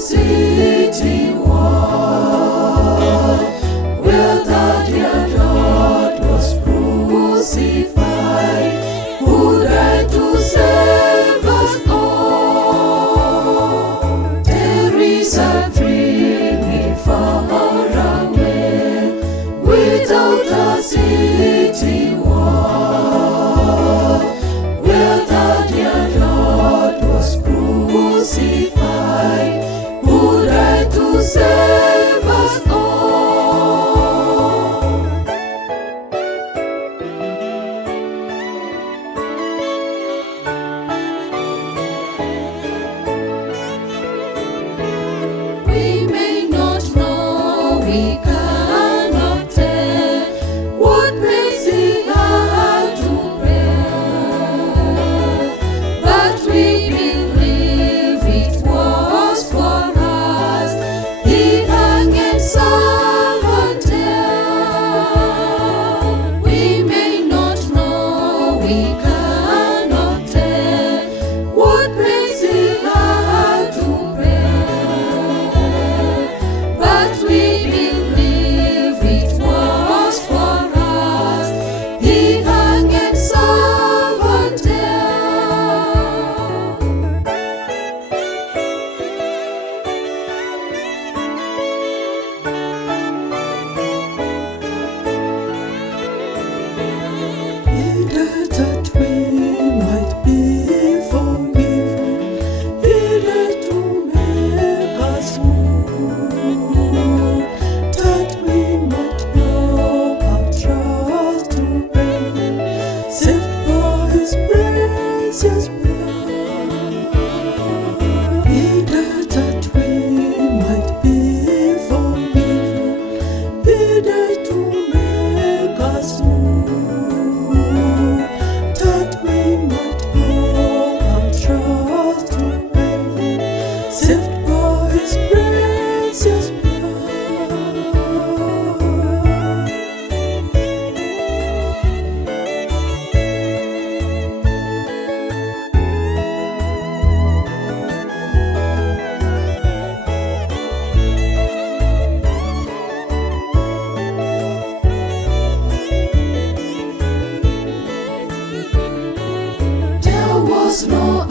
city wall, where the dear Lord was crucified, who died to save us all. There is a dream far away, without a city wall, where the dear Lord was crucified, who died to save us all. We may not know, we cannot tell what makes it hard to bear, but we believe it was for us. He hung and suffered there. We may not know, we cannot tell what makes it hard to bear, but we believe it was for us. He hung and suffered there. He died that we might be forgiven. He died to make us new, that we might know our trust to bring, saved by His precious blood. He died that we might be forgiven. He died to make us new, that we might know our trust to bring, saved by His precious blood. There was no